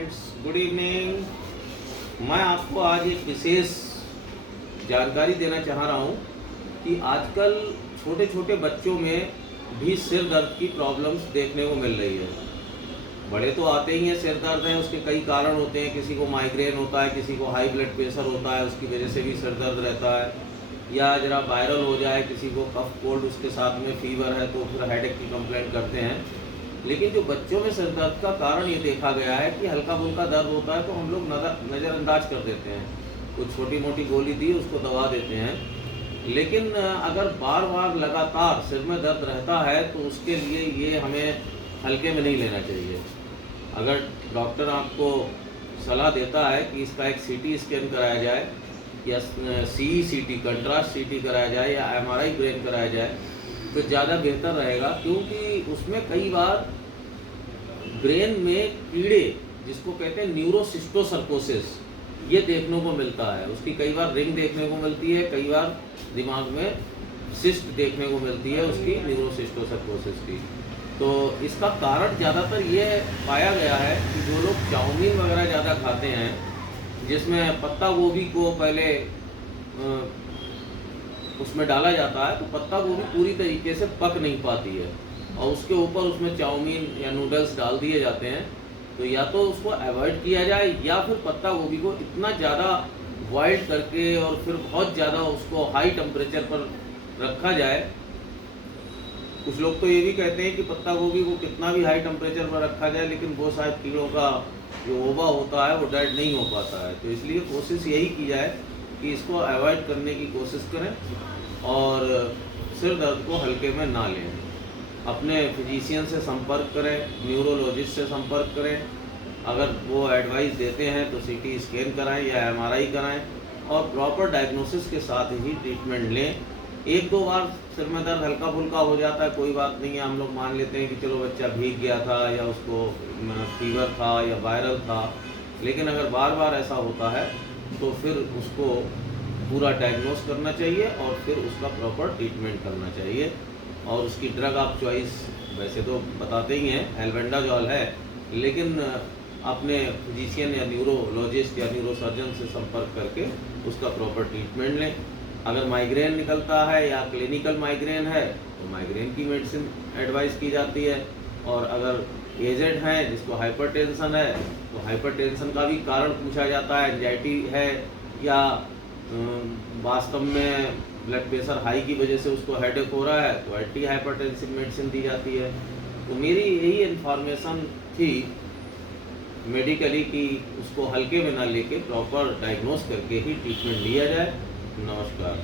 Friends, good evening. मैं आपको आज एक विशेष जानकारी देना चाह रहा हूँ कि आजकल छोटे छोटे बच्चों में भी सिर दर्द की प्रॉब्लम्स देखने को मिल रही है। बड़े तो आते ही हैं, सिर दर्द है, उसके कई कारण होते हैं। किसी को माइग्रेन होता है, किसी को हाई ब्लड प्रेशर होता है, उसकी वजह से भी सिर दर्द रहता है, या ज़रा वायरल हो जाए, किसी को कफ कोल्ड उसके साथ में फीवर है तो फिर हेडेक की कंप्लेंट करते हैं। लेकिन जो बच्चों में सिर दर्द का कारण ये देखा गया है कि हल्का फुल्का दर्द होता है तो हम लोग नज़रअंदाज कर देते हैं, कुछ छोटी मोटी गोली दी उसको दबा देते हैं। लेकिन अगर बार बार लगातार सिर में दर्द रहता है तो उसके लिए ये हमें हल्के में नहीं लेना चाहिए। अगर डॉक्टर आपको सलाह देता है कि इसका एक सीटी स्कैन कराया जाए या सीईसीटी कंट्रास्ट सीटी कराया जाए या एमआरआई ब्रेन कराया जाए तो ज़्यादा बेहतर रहेगा, क्योंकि उसमें कई बार ब्रेन में कीड़े, जिसको कहते हैं न्यूरोसिस्टोसर्कोसिस, ये देखने को मिलता है। उसकी कई बार रिंग देखने को मिलती है, कई बार दिमाग में सिस्ट देखने को मिलती है उसकी न्यूरोसिस्टोसर्कोसिस की। तो इसका कारण ज़्यादातर ये पाया गया है कि जो लोग चाउमीन वगैरह ज़्यादा खाते हैं, जिसमें पत्ता गोभी को पहले उसमें डाला जाता है तो पत्ता गोभी पूरी तरीके से पक नहीं पाती है और उसके ऊपर उसमें चाउमीन या नूडल्स डाल दिए जाते हैं। तो या तो उसको अवॉइड किया जाए या फिर पत्ता गोभी को इतना ज़्यादा बॉइल्ड करके और फिर बहुत ज़्यादा उसको हाई टेम्परेचर पर रखा जाए। कुछ लोग तो ये भी कहते हैं कि पत्ता गोभी को कितना भी हाई टेम्परेचर पर रखा जाए लेकिन वो शायद कीड़ों का जो ओबा होता है वो डेड नहीं हो पाता है। तो इसलिए कोशिश यही की जाए कि इसको अवॉइड करने की कोशिश करें और सिर दर्द को हल्के में ना लें। अपने फिजिशियन से संपर्क करें, न्यूरोलॉजिस्ट से संपर्क करें। अगर वो एडवाइस देते हैं तो सीटी स्कैन कराएं या एमआरआई कराएं और प्रॉपर डायग्नोसिस के साथ ही ट्रीटमेंट लें। एक दो बार सिर में दर्द हल्का फुल्का हो जाता है, कोई बात नहीं है, हम लोग मान लेते हैं कि चलो बच्चा भीग गया था या उसको फीवर था या वायरल था। लेकिन अगर बार बार ऐसा होता है तो फिर उसको पूरा डायग्नोस करना चाहिए और फिर उसका प्रॉपर ट्रीटमेंट करना चाहिए। और उसकी ड्रग आप चॉइस वैसे तो बताते ही हैं, एल्बेंडाजॉल है, लेकिन अपने फिजिशियन या न्यूरोलॉजिस्ट या न्यूरोसर्जन से संपर्क करके उसका प्रॉपर ट्रीटमेंट लें। अगर माइग्रेन निकलता है या क्लिनिकल माइग्रेन है तो माइग्रेन की मेडिसिन एडवाइस की जाती है। और अगर एजेड हैं जिसको हाइपरटेंशन है तो हाइपरटेंशन का भी कारण पूछा जाता है, एंजाइटी है या वास्तव में ब्लड प्रेशर हाई की वजह से उसको हेडेक हो रहा है तो एंटी हाइपरटेंसिव मेडिसिन दी जाती है। तो मेरी यही इन्फॉर्मेशन थी मेडिकली कि उसको हल्के में ना लेके प्रॉपर डायग्नोस करके ही ट्रीटमेंट लिया जाए। नमस्कार।